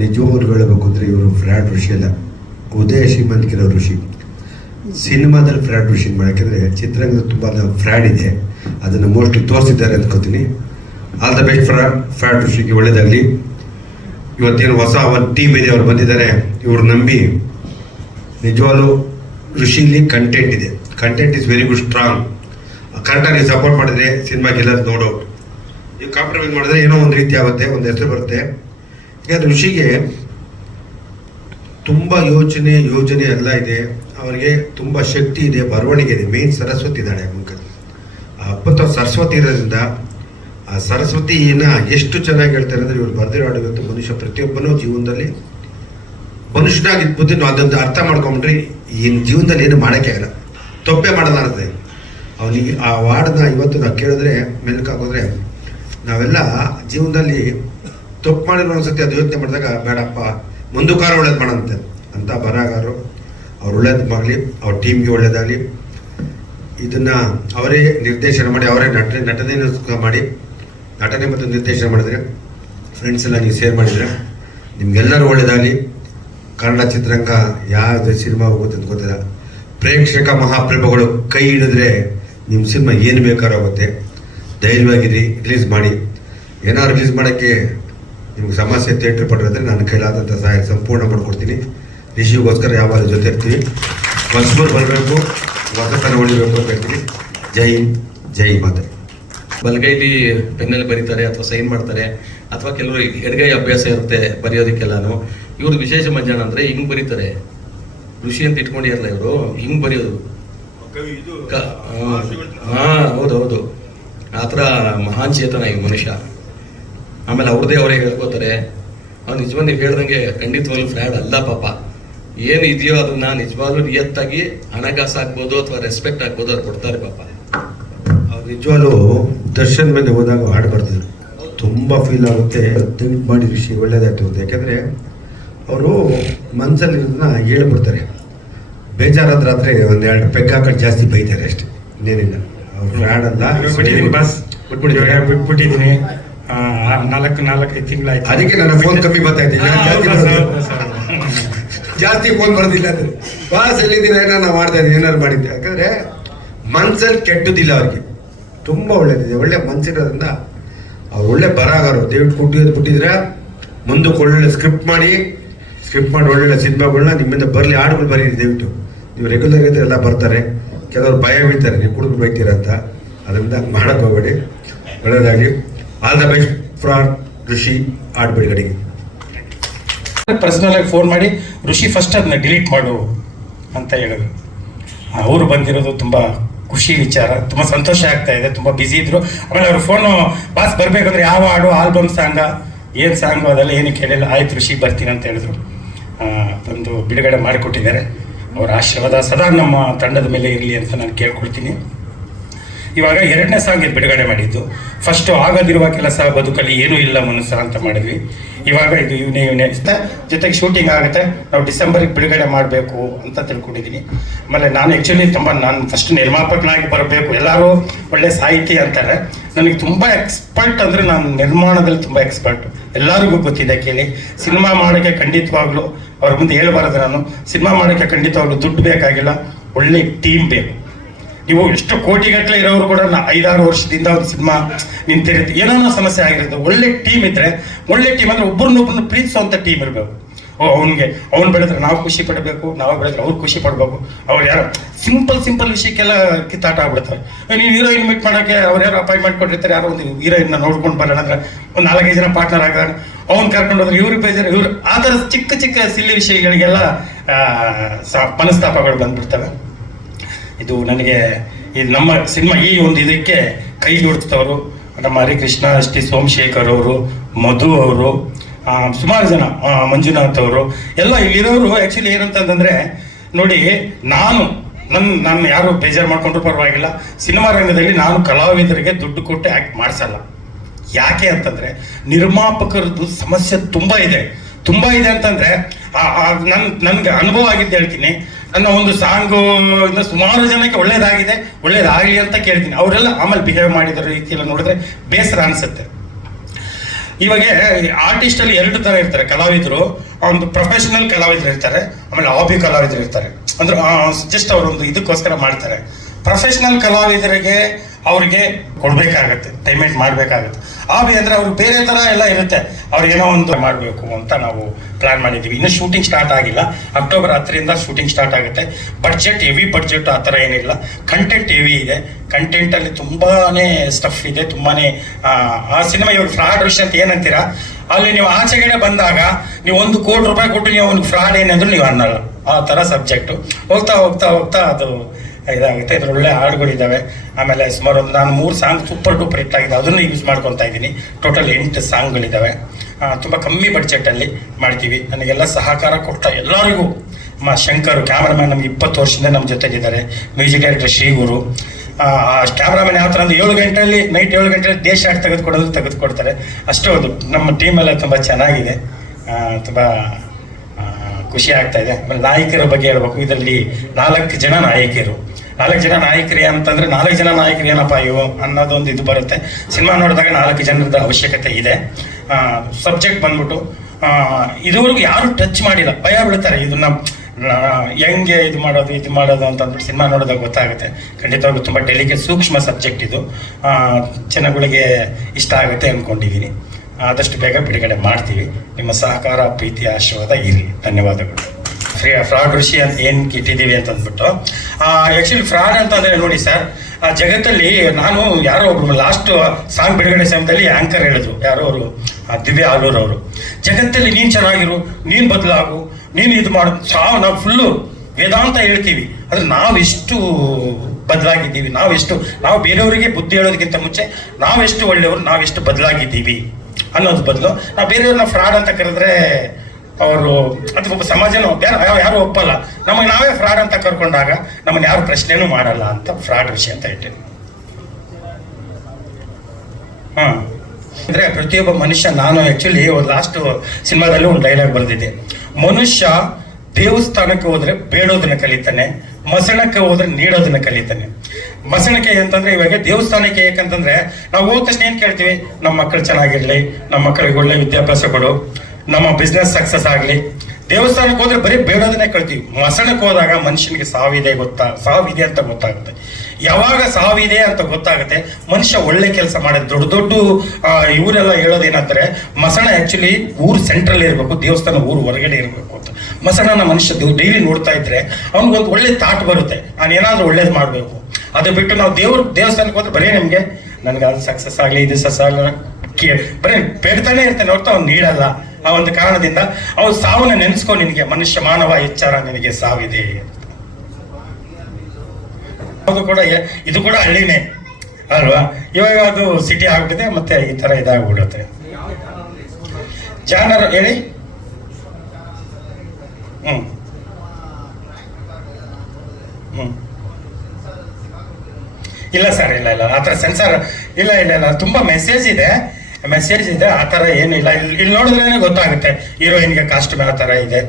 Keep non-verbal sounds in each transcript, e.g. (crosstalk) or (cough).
ನಿಜವಾಗ್ಲೂ ಹೇಳಬೇಕು ಅಂದರೆ ಇವರು ಫ್ರಾಡ್ ಋಷಿ ಅಲ್ಲ. ಉದಯ ಶ್ರೀಮಂತಿಕಿರೋ ಋಷಿ. ಸಿನಿಮಾದಲ್ಲಿ ಫ್ರಾಡ್ ಋಷಿ ಯಾಕೆಂದರೆ ಚಿತ್ರರಂಗದ ತುಂಬ ಫ್ರಾಡ್ ಇದೆ. ಅದನ್ನು ಮೋಸ್ಟ್ಲಿ ತೋರಿಸಿದ್ದಾರೆ ಅಂದ್ಕೋತೀನಿ ಆಲ್ ದ ಬೆಸ್ಟ್ ಫ್ರಾ, ಫ್ರಾಡ್ ಋಷಿಗೆ ಒಳ್ಳೇದಾಗಲಿ. ಇವತ್ತೇನು ಹೊಸ ಒಂದು ಟೀಮ್ ಇದೆ ಅವ್ರು ಬಂದಿದ್ದಾರೆ. ಇವ್ರು ನಂಬಿ ನಿಜವಾಗ್ಲೂ ಋಷಿಲಿ ಕಂಟೆಂಟ್ ಇದೆ. Content is very good strong ಕರೆಕ್ಟಾಗಿ ಸಪೋರ್ಟ್ ಮಾಡಿದ್ರೆ ಸಿನಿಮಾ ಗೆಲ್ಲೋದು ನೋ ಡೌಟ್ ನೀವು ಕಾಂಪ್ರಮೈಸ್ ಮಾಡಿದ್ರೆ ಏನೋ ಒಂದು ರೀತಿ ಆಗುತ್ತೆ, ಒಂದು ಹೆಸರು ಬರುತ್ತೆ. ಋಷಿಗೆ ತುಂಬ ಯೋಚನೆ, ಯೋಜನೆ ಎಲ್ಲ ಇದೆ. ಅವರಿಗೆ ತುಂಬ ಶಕ್ತಿ ಇದೆ, ಬರವಣಿಗೆ ಇದೆ. ಮೇನ್ ಸರಸ್ವತಿ ಇದ್ದಾಳೆ ಮುಂಕದ ಅಪ್ಪತ್ತ ಸರಸ್ವತಿ ಇರೋದ್ರಿಂದ ಆ ಸರಸ್ವತಿನ ಎಷ್ಟು ಚೆನ್ನಾಗಿ ಹೇಳ್ತಾರೆ ಅಂದರೆ ಇವರು ಬರೆದಿರೋ ಮನುಷ್ಯ ಪ್ರತಿಯೊಬ್ಬನೂ ಜೀವನದಲ್ಲಿ ಮನುಷ್ಯನಾಗಿ ಬುದ್ಧಿ ನಾವು ಅದೊಂದು ಅರ್ಥ ಮಾಡ್ಕೊಂಡ್ರೆ ಈ ಜೀವನದಲ್ಲಿ ಏನು ಮಾಡೋಕ್ಕೆ ಆಗಲ್ಲ. ತಪ್ಪೇ ಮಾಡಲಾರದೆ ಅವನಿಗೆ ಆ ವಾರ್ಡ್ನ ಇವತ್ತು ನಾವು ಕೇಳಿದ್ರೆ ಮೆಲ್ಕಾಕೋದ್ರೆ ನಾವೆಲ್ಲ ಜೀವನದಲ್ಲಿ ತಪ್ಪು ಮಾಡಿರೋ ಅನ್ಸುತ್ತೆ, ಅದು ಯೋಚನೆ ಮಾಡಿದಾಗ, ಬೇಡಪ್ಪ ಮುಂದುಕಾರ ಒಳ್ಳೇದು ಮಾಡಂತೆ. ಅಂತ ಬರಹಗಾರರು, ಅವ್ರು ಒಳ್ಳೇದು ಮಾಡಲಿ, ಅವ್ರ ಟೀಮ್ಗೆ ಒಳ್ಳೇದಾಗಲಿ. ಇದನ್ನು ಅವರೇ ನಿರ್ದೇಶನ ಮಾಡಿ, ಅವರೇ ನಟನೆ ನಟನೆಯನ್ನು ಮಾಡಿ, ನಟನೆ ಮತ್ತು ನಿರ್ದೇಶನ ಮಾಡಿದರೆ ಫ್ರೆಂಡ್ಸ್ ಎಲ್ಲ ನೀವು ಶೇರ್ ಮಾಡಿದರೆ, ನಿಮ್ಗೆಲ್ಲರೂ ಒಳ್ಳೇದಾಗಲಿ. ಕನ್ನಡ ಚಿತ್ರರಂಗ ಯಾವುದು ಸಿನಿಮಾ ಹೋಗುತ್ತೆ ಅಂತ ಗೊತ್ತಿಲ್ಲ. ಪ್ರೇಕ್ಷಕ ಮಹಾಪ್ರಭುಗಳು ಕೈ ಹಿಡಿದ್ರೆ ನಿಮ್ಮ ಸಿನಿಮಾ ಏನು ಬೇಕಾದ್ರೂ ಆಗುತ್ತೆ ಧೈರ್ಯವಾಗಿರಿ ರಿಲೀಸ್ ಮಾಡಿ. ಏನಾದ್ರು ರಿಲೀಸ್ ಮಾಡೋಕ್ಕೆ ನಿಮ್ಗೆ ಸಮಸ್ಯೆ ಥಿಯೇಟ್ರ್ ಪಟ್ಟಿರೋದ್ರೆ ನನ್ನ ಕೈಲಾದಂಥ ಸಹಾಯ ಸಂಪೂರ್ಣ ಮಾಡಿಕೊಡ್ತೀನಿ. ರಿಷಿಗೋಸ್ಕರ ಯಾವಾಗಲೂ ಜೊತೆ ಇರ್ತೀವಿ. ಮನ್ಸೂರು ಬರಬೇಕು ಹೊಸತನ ಉಳಿಬೇಕು ಅಂತ ಹೇಳ್ತೀನಿ. ಜೈ ಹಿಂದ್ ಜೈ ಮಾತೆ. ಬಲಗೈಲಿ ಪೆನ್ನಲ್ಲಿ ಬರೀತಾರೆ ಅಥವಾ ಸೈನ್ ಮಾಡ್ತಾರೆ ಅಥವಾ ಕೆಲವರು ಎಡಗೈ ಅಭ್ಯಾಸ ಇರುತ್ತೆ ಬರೆಯೋದಕ್ಕೆಲ್ಲಾನು. ಇವ್ರದ್ದು ವಿಶೇಷ ಮಜಾನ ಅಂದರೆ ಹಿಂಗೆ ಬರೀತಾರೆ. ಋಷಿ ಅಂತ ಇಟ್ಕೊಂಡಿರಲ್ಲ ಇವರು ಹಿಂಗೆ ಬರೆಯೋದು. ಹಾಂ ಹೌದು ಹಾ ಹೌದು ಆ ಆತರ ಮಹಾನ್ ಚೇತನ ಈ ಮನುಷ್ಯ. ಆಮೇಲೆ ಅವ್ರದೇ ಅವರೇ ಹೇಳ್ಕೋತಾರೆ. ಅವ್ನು ನಿಜವಾಗ್ ನೀವು ಹೇಳ್ದಂಗೆ ಖಂಡಿತವಾಗ್ಲೂ ಫ್ರಾಡ್ ಅಲ್ಲ ಪಾಪ. ಏನು ಇದೆಯೋ ಅದನ್ನ ನಿಜವಾಗ್ಲೂ ನಿಯತ್ತಾಗಿ ಹಣಕಾಸು ಆಗ್ಬೋದು ಅಥವಾ ರೆಸ್ಪೆಕ್ಟ್ ಆಗ್ಬೋದು ಅವ್ರು ಕೊಡ್ತಾರೆ ಪಾಪ. ಅವ್ರು ನಿಜವಾಗ್ಲೂ ದರ್ಶನ್ ಮೇಲೆ ಹೋದಾಗ ಹಾಡು ಬರ್ತಿದ್ರು. ತುಂಬ ಫೀಲ್ ಆಗುತ್ತೆ. ದಯವಿಟ್ಟು ಮಾಡಿ ವಿಷಯ ಒಳ್ಳೇದಾಯ್ತು ಅಂತ. ಯಾಕೆಂದರೆ ಅವರು ಮನಸ್ಸಲ್ಲಿರೋದನ್ನ ಹೇಳ್ಬಿಡ್ತಾರೆ. ಬೇಜಾರಾದ ರಾತ್ರಿ ಒಂದೆರಡು ಪೆಗ್ ಹಾಕೊಂಡು ಜಾಸ್ತಿ ಬೈತಾರೆ ಅಷ್ಟೇ. ಇನ್ನೇನಿಲ್ಲ. ಅವ್ರು ಫ್ರಾಡ್ ಅಲ್ಲ. ಬಿಟ್ಬಿಟ್ಟಿದ್ದೀನಿ. ನಾಲ್ಕು ನಾಲ್ಕೈದು ತಿಂಗಳಾಯ್ತು. ಅದಕ್ಕೆ ನನ್ನ ಫೋನ್ ಕಮ್ಮಿ ಬರ್ತಾ ಇದೆ ಜಾಸ್ತಿ ಫೋನ್ ಬರೋದಿಲ್ಲ. ಅಂದ್ರೆ ಬಾಸ್ ಎಲ್ಲಿದ್ದೀನಿ ಏನೋ ನಾವು ಮಾಡ್ತಾ ಇದ್ದೀನಿ ಏನಾರು ಮಾಡಿದ್ದೆ. ಯಾಕಂದ್ರೆ ಮನ್ಸಲ್ಲಿ ಕೆಟ್ಟದಿಲ್ಲ ಅವ್ರಿಗೆ. ತುಂಬ ಒಳ್ಳೇದಿದೆ. ಒಳ್ಳೆ ಮನ್ಸಿರೋದ್ರಿಂದ ಅವ್ರು ಒಳ್ಳೆ ಬರಹಗಾರರು. ದಯವಿಟ್ಟು ಕೊಟ್ಟಿದ್ದು ಬಿಟ್ಟಿದ್ರೆ ಮುಂದಕ್ಕೆ ಒಳ್ಳೆ ಸ್ಕ್ರಿಪ್ಟ್ ಮಾಡಿ ಸ್ಕ್ರಿಪ್ಟ್ ಮಾಡಿ ಒಳ್ಳೊಳ್ಳೆ ಸಿನಿಮಾಗಳನ್ನ ನಿಮ್ಮಿಂದ ಬರಲಿ ಹಾಡುಗಳು ಬರೀರಿ ದಯವಿಟ್ಟು. ನೀವು ರೆಗ್ಯುಲರ್ ಇದ್ರೆ ಎಲ್ಲ ಬರ್ತಾರೆ. ಕೆಲವರು ಭಯ ಬೀಳ್ತಾರೆ. ನೀವು ಕುಡಿದು ಬೈತೀರ ಅಂತ. ಅದರಿಂದ ಮಾಡೋಕ್ಕೆ ಮಾಡಕ್ಕೆ ಹೋಗಬೇಡಿ. ಒಳ್ಳೆಯದಾಗಲಿ all the best for Rishi add ಬಿಡುಗಡೆಗೆ ಪರ್ಸನಲ್ ಆಗಿ ಫೋನ್ ಮಾಡಿ, ಋಷಿ ಫಸ್ಟ್ ಅದನ್ನ ಡಿಲೀಟ್ ಮಾಡು ಅಂತ ಹೇಳಿದ್ರು ಅವರು ಬಂದಿರೋದು ತುಂಬ ಖುಷಿ ವಿಚಾರ, ತುಂಬ ಸಂತೋಷ ಆಗ್ತಾ ಇದೆ, ತುಂಬ ಬ್ಯುಸಿ ಇದ್ರು. ಆಮೇಲೆ ಅವ್ರ ಫೋನು ಬಾಸ್, ಬರಬೇಕಂದ್ರೆ ಯಾವ ಹಾಡು ಆಲ್ಬಮ್ ಸಾಂಗ ಏನು ಸಾಂಗು ಅದೆಲ್ಲ ಏನು ಕೇಳಿಲ್ಲ. ಆಯ್ತು ಋಷಿ, ಬರ್ತೀನಿ ಅಂತ ಹೇಳಿದ್ರು. ಬಂದು ಬಿಡುಗಡೆ ಮಾಡಿಕೊಟ್ಟಿದ್ದಾರೆ. ಅವರ ಆಶೀರ್ವಾದ ಸದಾ ನಮ್ಮ ತಂಡದ ಮೇಲೆ ಇರಲಿ ಅಂತ ನಾನು ಕೇಳ್ಕೊಳ್ತೀನಿ. ಇವಾಗ ಎರಡನೇ ಸಾಂಗ್ ಇದು ಬಿಡುಗಡೆ ಮಾಡಿದ್ದು. ಫಸ್ಟ್ ಆಗದಿರುವ ಕೆಲಸ ಬದುಕಲ್ಲಿ ಏನೂ ಇಲ್ಲ ಮನುಷ್ಯ ಅಂತ ಮಾಡಿದ್ವಿ. ಇವಾಗ ಇದು ಇವನೇ ಇವನೇ. ಜೊತೆಗೆ ಶೂಟಿಂಗ್ ಆಗುತ್ತೆ. ನಾವು ಡಿಸೆಂಬರ್ಗೆ ಬಿಡುಗಡೆ ಮಾಡಬೇಕು ಅಂತ ತಿಳ್ಕೊಂಡಿದ್ದೀನಿ ಆಮೇಲೆ ನಾನು ಆ್ಯಕ್ಚುಲಿ ತುಂಬ, ನಾನು ಫಸ್ಟ್ ನಿರ್ಮಾಪಕನಾಗಿ ಬರಬೇಕು. ಎಲ್ಲರೂ ಒಳ್ಳೆ ಸಾಹಿತಿ ಅಂತಾರೆ. ನನಗೆ ತುಂಬ ಎಕ್ಸ್ಪರ್ಟ್ ಅಂದರೆ ನಾನು ನಿರ್ಮಾಣದಲ್ಲಿ ತುಂಬ ಎಕ್ಸ್ಪರ್ಟ್ ಎಲ್ಲರಿಗೂ ಗೊತ್ತಿದೆ ಕೇಳಿ. ಸಿನಿಮಾ ಮಾಡೋಕ್ಕೆ ಖಂಡಿತವಾಗ್ಲೂ, ಅವ್ರ ಮುಂದೆ ಹೇಳ್ಬಾರ್ದು ನಾನು. ಸಿನಿಮಾ ಮಾಡೋಕ್ಕೆ ಖಂಡಿತವಾಗ್ಲೂ ದುಡ್ಡು ಬೇಕಾಗಿಲ್ಲ. ಒಳ್ಳೆ ಟೀಮ್ ಬೇಕು. ನೀವು ಎಷ್ಟು ಕೋಟಿಗಟ್ಟಲೆ ಇರೋರು ಕೂಡ ಐದಾರು ವರ್ಷದಿಂದ ಒಂದು ಸಿನಿಮಾ ನಿಂತಿರುತ್ತೆ. ಏನೋ ಸಮಸ್ಯೆ ಆಗಿರುತ್ತೆ. ಒಳ್ಳೆ ಟೀಮ್ ಇದ್ರೆ, ಒಳ್ಳೆ ಟೀಮ್ ಅಂದ್ರೆ ಒಬ್ಬರನ್ನೊಬ್ಬರನ್ನ ಪ್ರೀತಿಸುವಂತ ಟೀಮ್ ಇರಬೇಕು. ಓ, ಅವನಿಗೆ, ಅವ್ನು ಬೆಳೆದ್ರೆ ನಾವು ಖುಷಿ ಪಡಬೇಕು, ನಾವು ಬೆಳೆದ್ರೆ ಅವ್ರು ಖುಷಿ ಪಡಬೇಕು. ಅವ್ರು ಯಾರು ಸಿಂಪಲ್ ಸಿಂಪಲ್ ವಿಷಯಕ್ಕೆಲ್ಲ ಕಿತ್ತಾಟ ಆಗ್ಬಿಡ್ತಾರೆ. ನೀವು ಹೀರೋಯಿನ್ ಮೀಟ್ ಮಾಡೋಕ್ಕೆ ಅವ್ರು ಯಾರು ಅಪಾಯಿಂಟ್ಮೆಂಟ್ ಕೊಟ್ಟಿರ್ತಾರೆ, ಯಾರೋ ಒಂದು ಹೀರೋಯಿನ್ನ ನೋಡ್ಕೊಂಡು ಬರೋಣ ಅಂದ್ರೆ ಒಂದು ನಾಲ್ಕೈದು ಜನ ಪಾರ್ಟ್ನರ್ ಆಗಿದ್ದಾರೆ ಅವ್ನು ಕರ್ಕೊಂಡು ಹೋದ್ರೆ ಇವ್ರಿಗೆ ಬೇಜಾರು, ಇವ್ರು ಆ ಥರ ಚಿಕ್ಕ ಚಿಕ್ಕ ಸಿಲ್ಲಿ ವಿಷಯಗಳಿಗೆಲ್ಲ ಮನಸ್ತಾಪಗಳು ಬಂದ್ಬಿಡ್ತವೆ. ಇದು ನನಗೆ ಇದು ನಮ್ಮ ಸಿನಿಮಾ ಈ ಒಂದು ಇದಕ್ಕೆ ಕೈ ಜೋಡಿಸಿದವರು ನಮ್ಮ ಹರಿಕೃಷ್ಣ, ಎಸ್ ಟಿ ಸೋಮಶೇಖರ್ ಅವರು, ಮಧು ಅವರು ಸುಮಾರು ಜನ ಮಂಜುನಾಥ್ ಅವರು. ಎಲ್ಲ ಇಲ್ಲಿರೋರು ಆ್ಯಕ್ಚುಲಿ ಏನಂತಂದ್ರೆ, ನೋಡಿ, ನಾನು ನನ್ನ ನಾನು ಯಾರು ಬೇಜಾರು ಮಾಡ್ಕೊಂಡ್ರು ಪರವಾಗಿಲ್ಲ. ಸಿನಿಮಾ ರಂಗದಲ್ಲಿ ನಾನು ಕಲಾವಿದರಿಗೆ ದುಡ್ಡು ಕೊಟ್ಟು ಆ್ಯಕ್ಟ್ ಮಾಡಿಸಲ್ಲ. ಯಾಕೆ ಅಂತಂದ್ರೆ, ನಿರ್ಮಾಪಕರದ್ದು ಸಮಸ್ಯೆ ತುಂಬಾ ಇದೆ. ತುಂಬಾ ಇದೆ ಅಂತಂದ್ರೆ ನನ್ನ ನನ್ಗೆ ಅನುಭವ ಆಗಿದ್ದು ಹೇಳ್ತೀನಿ. ನನ್ನ ಒಂದು ಸಾಂಗು ಇಂದ ಸುಮಾರು ಜನಕ್ಕೆ ಒಳ್ಳೇದಾಗಿದೆ, ಒಳ್ಳೇದಾಗಲಿ ಅಂತ ಕೇಳ್ತೀನಿ. ಅವರೆಲ್ಲ ಆಮೇಲೆ ಬಿಹೇವ್ ಮಾಡಿದ ರೀತಿ ಎಲ್ಲ ನೋಡಿದ್ರೆ ಬೇಸರ ಅನಿಸುತ್ತೆ. ಇವಾಗ ಆರ್ಟಿಸ್ಟ್ ಅಲ್ಲಿ ಎರಡು ತರ ಇರ್ತಾರೆ, ಕಲಾವಿದರು, ಒಂದು ಪ್ರೊಫೆಷನಲ್ ಕಲಾವಿದರು ಇರ್ತಾರೆ, ಆಮೇಲೆ ಹಾಬಿ ಕಲಾವಿದರು ಇರ್ತಾರೆ. ಅಂದ್ರೆ ಜಸ್ಟ್ ಅವರೊಂದು ಇದಕ್ಕೋಸ್ಕರ ಮಾಡ್ತಾರೆ. ಪ್ರೊಫೆಷನಲ್ ಕಲಾವಿದರಿಗೆ ಅವ್ರಿಗೆ ಕೊಡ್ಬೇಕಾಗತ್ತೆ ಪೇಮೆಂಟ್ ಮಾಡಬೇಕಾಗತ್ತೆ. ಹಾಬಿ ಅಂದರೆ ಅವ್ರು ಬೇರೆ ತರ ಎಲ್ಲ ಇರುತ್ತೆ. ಅವ್ರು ಏನೋ ಒಂದು ಮಾಡಬೇಕು ಅಂತ ನಾವು ಪ್ಲಾನ್ ಮಾಡಿದ್ದೀವಿ. ಇನ್ನು ಶೂಟಿಂಗ್ ಸ್ಟಾರ್ಟ್ ಆಗಿಲ್ಲ. ಅಕ್ಟೋಬರ್ ಹತ್ತರಿಂದ ಶೂಟಿಂಗ್ ಸ್ಟಾರ್ಟ್ ಆಗುತ್ತೆ. ಬಡ್ಜೆಟ್ ಹೆವಿ ಬಡ್ಜೆಟ್ ಆ ಥರ ಏನಿಲ್ಲ. ಕಂಟೆಂಟ್ ಹೆವಿ ಇದೆ. ಕಂಟೆಂಟ್ ಅಲ್ಲಿ ತುಂಬಾನೇ ಸ್ಟಫ್ ಇದೆ. ತುಂಬಾನೇ ಆ, ಸಿನಿಮಾ ಇವಾಗ ಫ್ರಾಡ್ ವಿಷಯ ಅಂತ ಏನಂತೀರಾ? ಅಲ್ಲಿ ನೀವು ಆಚೆಗಡೆ ಬಂದಾಗ ನೀವು ಒಂದು ಕೋಟಿ ರೂಪಾಯಿ ಕೊಟ್ಟು ನೀವು ಒಂದು ಫ್ರಾಡ್ ಏನಂದ್ರು ನೀವು ಅನ್ನಲ್ಲ. ಆ ಥರ ಸಬ್ಜೆಕ್ಟು ಹೋಗ್ತಾ ಹೋಗ್ತಾ ಹೋಗ್ತಾ ಅದು ಇದಾಗುತ್ತೆ. ಇದ್ರ ಒಳ್ಳೆ ಹಾಡುಗಳಿದ್ದಾವೆ. ಆಮೇಲೆ ಸುಮಾರು ಒಂದು ನಾನು ಮೂರು ಸಾಂಗ್ ಸೂಪರ್ ಡೂಪರ್ ಹಿಟ್ ಆಗಿದೆ ಅದನ್ನು ಯೂಸ್ ಮಾಡ್ಕೊತಾ ಇದ್ದೀನಿ. ಟೋಟಲ್ ಎಂಟು ಸಾಂಗ್ಗಳಿದ್ದಾವೆ. ತುಂಬ ಕಮ್ಮಿ ಬಡ್ಜೆಟಲ್ಲಿ ಮಾಡ್ತೀವಿ. ನನಗೆಲ್ಲ ಸಹಕಾರ ಕೊಟ್ಟ ಎಲ್ಲರಿಗೂ. ಮ, ಶಂಕರ್ ಕ್ಯಾಮ್ರಾಮ್ಯಾನ್ ನಮ್ಗೆ ಇಪ್ಪತ್ತು ವರ್ಷದಿಂದ ನಮ್ಮ ಜೊತೆಗಿದ್ದಾರೆ. ಮ್ಯೂಸಿಕ್ ಡೈರೆಕ್ಟರ್ ಶ್ರೀಗುರು. ಕ್ಯಾಮ್ರಾಮನ್ ಯಾವ ಥರ ಅಂದ್ರೆ ಏಳು ಗಂಟೆಯಲ್ಲಿ ನೈಟ್ ಏಳು ಗಂಟೆಯಲ್ಲಿ ದೇಶ ಹಾಡು ತೆಗೆದುಕೊಡೋದು ತೆಗೆದುಕೊಡ್ತಾರೆ. ಅಷ್ಟೇ ಒಂದು, ನಮ್ಮ ಟೀಮ್ ಎಲ್ಲ ತುಂಬ ಚೆನ್ನಾಗಿದೆ. ತುಂಬ ಖುಷಿ ಆಗ್ತಾ ಇದೆ. ಆಮೇಲೆ ನಾಯಕರ ಬಗ್ಗೆ ಹೇಳ್ಬೇಕು. ಇದರಲ್ಲಿ ನಾಲ್ಕು ಜನ ನಾಯಕಿಯರು. ನಾಲ್ಕು ಜನ ನಾಯಕರಿ ಅಂತಂದ್ರೆ ನಾಲ್ಕು ಜನ ನಾಯಕರು ಏನಪ್ಪ ಇವು ಅನ್ನೋದೊಂದು ಇದು ಬರುತ್ತೆ. ಸಿನಿಮಾ ನೋಡಿದಾಗ ನಾಲ್ಕು ಜನರದ ಅವಶ್ಯಕತೆ ಇದೆ. ಸಬ್ಜೆಕ್ಟ್ ಬಂದ್ಬಿಟ್ಟು ಇದುವರೆಗೂ ಯಾರು ಟಚ್ ಮಾಡಿಲ್ಲ. ಭಯ ಬಿಡ್ತಾರೆ ಇದನ್ನ ಹೆಂಗೆ ಇದು ಮಾಡೋದು ಇದು ಮಾಡೋದು ಅಂತ ಅಂದ್ಬಿಟ್ಟು ಸಿನಿಮಾ ನೋಡಿದಾಗ ಗೊತ್ತಾಗುತ್ತೆ. ಖಂಡಿತವಾಗ್ಲೂ ತುಂಬ ಡೆಲಿಕೇಟ್ ಸೂಕ್ಷ್ಮ ಸಬ್ಜೆಕ್ಟ್ ಇದು. ಜನಗಳಿಗೆ ಇಷ್ಟ ಆಗುತ್ತೆ ಅಂದ್ಕೊಂಡಿದ್ದೀನಿ. ಆದಷ್ಟು ಬೇಗ ಬಿಡುಗಡೆ ಮಾಡ್ತೀವಿ. ನಿಮ್ಮ ಸಹಕಾರ ಪ್ರೀತಿ ಆಶೀರ್ವಾದ ಇರಲಿ ಧನ್ಯವಾದಗಳು. ಫ್ರೀ, ಫ್ರಾಡ್ ಋಷಿ ಅಂತ ಏನು ಇಟ್ಟಿದ್ದೀವಿ ಅಂತ ಅಂದ್ಬಿಟ್ಟು ಆ್ಯಕ್ಚುಲಿ ಫ್ರಾಡ್ ಅಂತಂದರೆ ನೋಡಿ ಸರ್, ಆ ಜಗತ್ತಲ್ಲಿ ನಾನು ಯಾರೋ ಒಬ್ರು ಲಾಸ್ಟ್ ಸಾಂಗ್ ಬಿಡುಗಡೆ ಸಮಯದಲ್ಲಿ ಆಂಕರ್ ಹೇಳಿದ್ರು. ಯಾರೋ ಅವರು ದಿವ್ಯ ಆಲೂರ್ ಅವರು. ಜಗತ್ತಲ್ಲಿ ನೀನು ಚೆನ್ನಾಗಿರು, ನೀನು ಬದಲಾಗು, ನೀನು ಇದು ಮಾಡು. ಸಾವು ನಾವು ಫುಲ್ಲು ವೇದಾಂತ ಹೇಳ್ತೀವಿ. ಆದರೆ ನಾವೆಷ್ಟು ಬದಲಾಗಿದ್ದೀವಿ ನಾವೆಷ್ಟು ನಾವು ಬೇರೆಯವರಿಗೆ ಬುದ್ಧಿ ಹೇಳೋದಕ್ಕಿಂತ ಮುಂಚೆ ನಾವೆಷ್ಟು ಒಳ್ಳೆಯವರು, ನಾವೆಷ್ಟು ಬದಲಾಗಿದ್ದೀವಿ. ಅನ್ನೋದು ಬದಲು. ನಾವು ಬೇರೆಯವ್ರನ್ನ ಫ್ರಾಡ್ ಅಂತ ಕರೆದ್ರೆ ಅವರು ಅಥವಾ ಒಬ್ಬ ಸಮಾಜನೂ ಯಾರು- ಯಾರು ಒಪ್ಪಲ್ಲ. ನಮಗೆ ನಾವೇ ಫ್ರಾಡ್ ಅಂತ ಕರ್ಕೊಂಡಾಗ ನಮ್ಮನ್ನು ಯಾರು ಪ್ರಶ್ನೆನೂ ಮಾಡಲ್ಲ ಅಂತ ಫ್ರಾಡ್ ವಿಷಯ ಅಂತ ಇಟ್ಟಿನಿ ಹಾಂ. ಅಂದರೆ ಪ್ರತಿಯೊಬ್ಬ ಮನುಷ್ಯ, ನಾನು ಆ್ಯಕ್ಚುಲಿ ಒಂದು ಲಾಸ್ಟ್ ಸಿನಿಮಾದಲ್ಲಿ ಒಂದು ಡೈಲಾಗ್ ಬರೆದಿದ್ದೆ. ಮನುಷ್ಯ ದೇವಸ್ಥಾನಕ್ಕೆ ಹೋದ್ರೆ ಬೇಡೋದನ್ನ ಕಲಿತಾನೆ, ಮಸಣಕ್ಕೆ ಹೋದ್ರೆ ನೀಡೋದನ್ನ ಕಲಿತಾನೆ. ಮಸಣಕ್ಕೆ ಅಂತಂದ್ರೆ ಇವಾಗ ದೇವಸ್ಥಾನಕ್ಕೆ ಯಾಕಂತಂದ್ರೆ ನಾವು ಹೋದ ತಕ್ಷಣ ಏನ್ ಕೇಳ್ತೀವಿ? ನಮ್ಮ ಮಕ್ಕಳು ಚೆನ್ನಾಗಿರ್ಲಿ, ನಮ್ಮ ಮಕ್ಕಳಿಗೆ ಒಳ್ಳೆ ವಿದ್ಯಾಭ್ಯಾಸ ಕೊಡು, ನಮ್ಮ ಬಿಸ್ನೆಸ್ ಸಕ್ಸಸ್ ಆಗಲಿ. ದೇವಸ್ಥಾನಕ್ಕೆ ಹೋದ್ರೆ ಬರೀ ಬೇಡೋದನ್ನೇ ಕೇಳ್ತೀವಿ. ಮಸಣಕ್ಕೆ ಹೋದಾಗ ಮನುಷ್ಯನಿಗೆ ಸಾವಿದೆ ಗೊತ್ತಾ, ಸಾವಿದೆ ಅಂತ ಗೊತ್ತಾಗುತ್ತೆ. ಯಾವಾಗ ಸಾವಿದೆ ಅಂತ ಗೊತ್ತಾಗುತ್ತೆ? ಮನುಷ್ಯ ಒಳ್ಳೆ ಕೆಲಸ ಮಾಡಿ ದೊಡ್ಡ ದೊಡ್ಡ ಇವರೆಲ್ಲ ಹೇಳೋದೇನಂತಾರೆ ಮಸಣ ಆ್ಯಕ್ಚುಲಿ ಊರು ಸೆಂಟ್ರಲ್ ಇರಬೇಕು, ದೇವಸ್ಥಾನ ಊರು ಹೊರಗಡೆ ಇರಬೇಕು ಅಂತ. ಮಸಣನ ಮನುಷ್ಯ ಡೈಲಿ ನೋಡ್ತಾ ಇದ್ರೆ, ಅವ್ನಿಗೊಂದು ಒಳ್ಳೆ ಥಾಟ್ ಬರುತ್ತೆ. ನಾನು ಏನಾದರೂ ಒಳ್ಳೇದು ಮಾಡಬೇಕು. ಅದು ಬಿಟ್ಟು ನಾವು ದೇವ್ರ ದೇವಸ್ಥಾನಕ್ಕೆ ಹೋದ್ರೆ ಬರೀ ನಿಮಗೆ ನನಗೆ ಅದು ಸಕ್ಸಸ್ ಆಗಲಿ, ಇದು ಸಕ್ಸಸ್ ಆಗಲಿ ಕೇ ಬರೀ ಬೇಡ್ತಾನೆ ಇರ್ತಾನೆ, ಹೊರತು ಅವ್ನು ನೀಡಲ್ಲ. ಆ ಒಂದು ಕಾರಣದಿಂದ ಅವ್ನು ಸಾವನ್ನ ನೆನೆಸ್ಕೊಂಡು ನಿನಗೆ, ಮನುಷ್ಯ ಮಾನವ ಹೆಚ್ಚಾರ ನಿನಗೆ ಸಾವಿದೆ. ಅದು ಕೂಡ ಇದು ಕೂಡ ಹಳ್ಳಿನೇ. ಅಲ್ವಾ? ಇವಾಗ ಅದು ಸಿಟಿ ಆಗ್ಬಿಟ್ಟಿದೆ, ಮತ್ತೆ ಈ ತರ ಇದಾಗ್ಬಿಡುತ್ತೆ. ಜಾನರ್ ಹೇಳಿ? ಇಲ್ಲ ಸರ್, ಇಲ್ಲ ಇಲ್ಲ. ಆ ಥರ ಸೆನ್ಸರ್ ಇಲ್ಲ ಇಲ್ಲ ಇಲ್ಲ. ತುಂಬ ಮೆಸೇಜ್ ಇದೆ. ಮೆಸೇಜ್ ಇದೆ. ಆ ಥರ ಏನು ಇಲ್ಲ. ಇಲ್ಲಿ ಇಲ್ಲಿ ನೋಡಿದ್ರೇನೆ ಗೊತ್ತಾಗುತ್ತೆ. ಹೀರೋಯಿನ್ಗೆ ಕಾಸ್ಟ್ಯೂಮ್ ಆ ಥರ ಇದೆ.